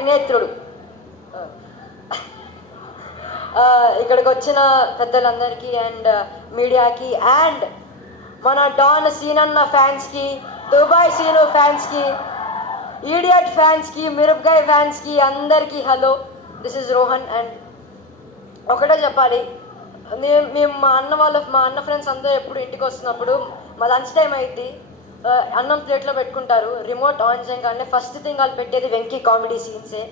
త్రినేత్రుడు. ఇక్కడికి వచ్చిన పెద్దలందరికీ అండ్ మీడియాకి అండ్ మన డాన్ సీనన్న ఫ్యాన్స్కి, దుబాయ్ సీను ఫ్యాన్స్కి, ఈడియట్ ఫ్యాన్స్కి, మిరపకాయ ఫ్యాన్స్కి అందరికీ hello. This is Rohan. And ఒకటే చెప్పాలి, మేము మా అన్న ఫ్రెండ్స్ అందరూ ఎప్పుడు ఇంటికి వస్తున్నప్పుడు మా లంచ్ టైం అయింది, అన్నం ప్లేట్లో పెట్టుకుంటారు. రిమోట్ ఆన్ చేయగానే ఫస్ట్ థింగ్ వాళ్ళు పెట్టేది వెంకీ కామెడీ సీన్సే.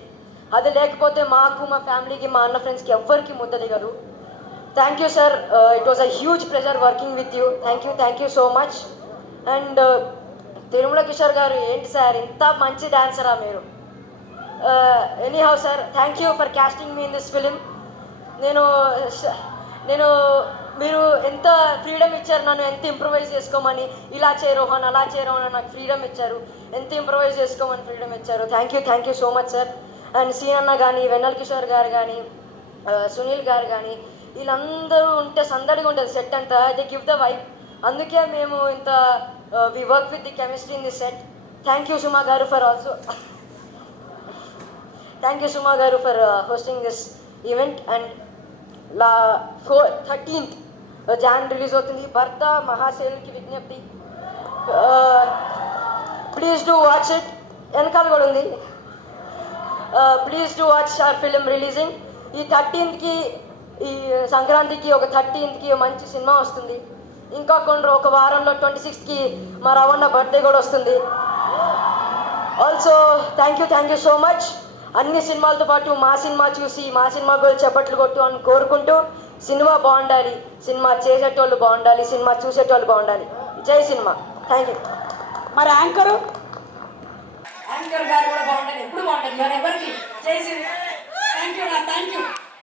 అది లేకపోతే మాకు, మా ఫ్యామిలీకి, మా అన్న ఫ్రెండ్స్కి ఎవ్వరికి ముద్ద దిగరు. Thank you sir, it was a huge pleasure working with you. Thank you so much. And Tirumala Kishore garu, ఏంటి సార్ ఇంత మంచి డాన్సరా మీరు. Anyhow sir, thank you for casting me in this film. నేను మీరు ఎంత ఫ్రీడమ్ ఇచ్చారు నన్ను, ఎంత ఇంప్రూవైజ్ చేసుకోమని, ఇలా చేయరోహన్ అలా చేయరోహన్ అని నాకు ఫ్రీడమ్ ఇచ్చారు, ఎంత ఇంప్రూవైజ్ చేసుకోమని ఫ్రీడమ్ ఇచ్చారు. Thank you so much sir. And సీనన్న కానీ, వెన్నెల కిషోర్ గారు కానీ, సునీల్ గారు కానీ, వీళ్ళందరూ ఉంటే సందడిగా ఉంటుంది సెట్ అంతా. They give the vibe. అందుకే మేము ఇంత we work with the chemistry in the set. Thank you Suma garu for also thank you Suma garu for hosting this event. And 13th Jan release అవుతుంది భర్త మహాశైలుకి విజ్ఞప్తి. Please do watch it. వెనకాల కూడా ఉంది. Please do watch our film releasing. ఈ 13th ఈ సంక్రాంతికి ఒక 13th మంచి సినిమా వస్తుంది. ఇంకా ఒక వారంలో 26th మా రవణ బర్త్డే కూడా వస్తుంది. Also thank you so much. అన్ని సినిమాలతో పాటు మా సినిమా చూసి మా సినిమా గురించి చప్పట్లు కొట్టు అని కోరుకుంటూ, సినిమా బాగుండాలి, సినిమా చేసేటోళ్ళు బాగుండాలి, సినిమా చూసేటోళ్ళు బాగుండాలి. జై సినిమా. Thank you. మరి యాంకర్ గారు కూడా బాగుండాలి, ఎప్పుడు బాగుంటుంది ఎవరికి. జై సినిమా. Thank you.